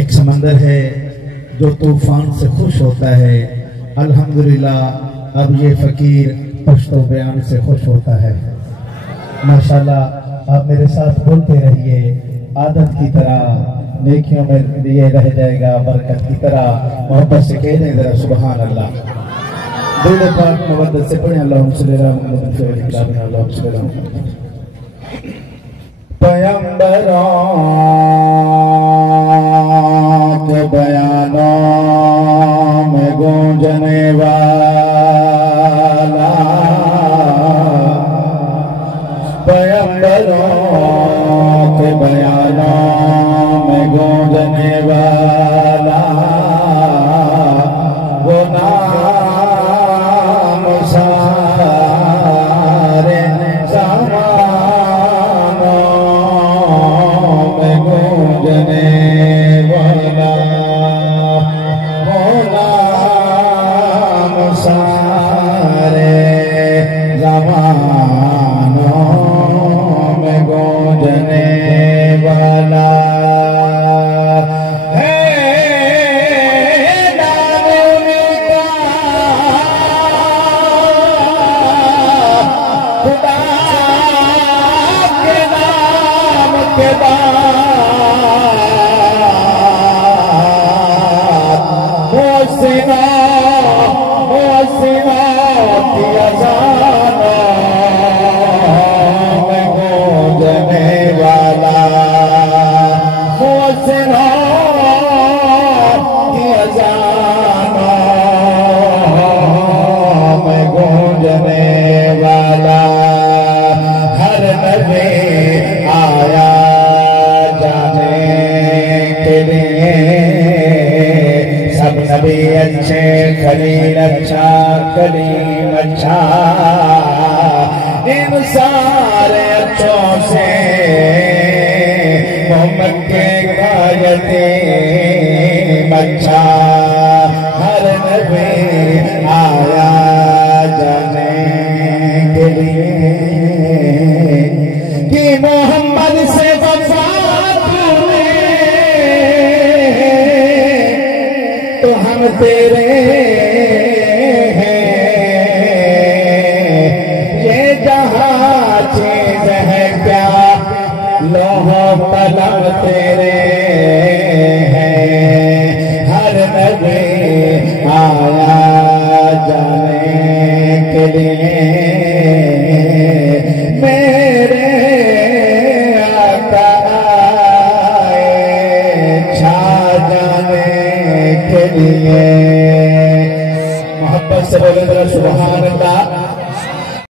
एक समंदर है जो तूफान से खुश होता है। अल्हम्दुलिल्लाह अब ये फकीर पश्तो बयान से खुश होता है। माशाल्लाह, आप मेरे साथ बोलते रहिए आदत की तरह, नेकियों में ये रह जाएगा बरकत की तरह। मोहब्बत से कह दें जरा सुभान अल्लाह। दिल पाक मोहब्बत से पढ़े अल्लाहुम्मा सल्ली अला मुहम्मद अल्लाहुम्मा सल्ली अला पैगंबरों के बयानों में गूंजने वाला, पैगंबरों के बयानों में गूंजने वाला वो नाम सारे ज़मानों में गूंजने वाला वो नाम सारे ज़मानों में गूंजने वाला अच्छे खलील अच्छा कलीम अच्छा, इन सारे अच्छों से मोहम्मद के यतीम अच्छा। हर नबी आया जाने के लिए कि मोहम्मद से वफा तो हम तेरे हैं, ये जहाँ चीज है क्या लोहो कलम तेरे हैं। हर नबी आया जाने के लिए मेरे आका आए छा जाने के लिए। मोहब्बत से बोले जरा सुभान अल्लाह।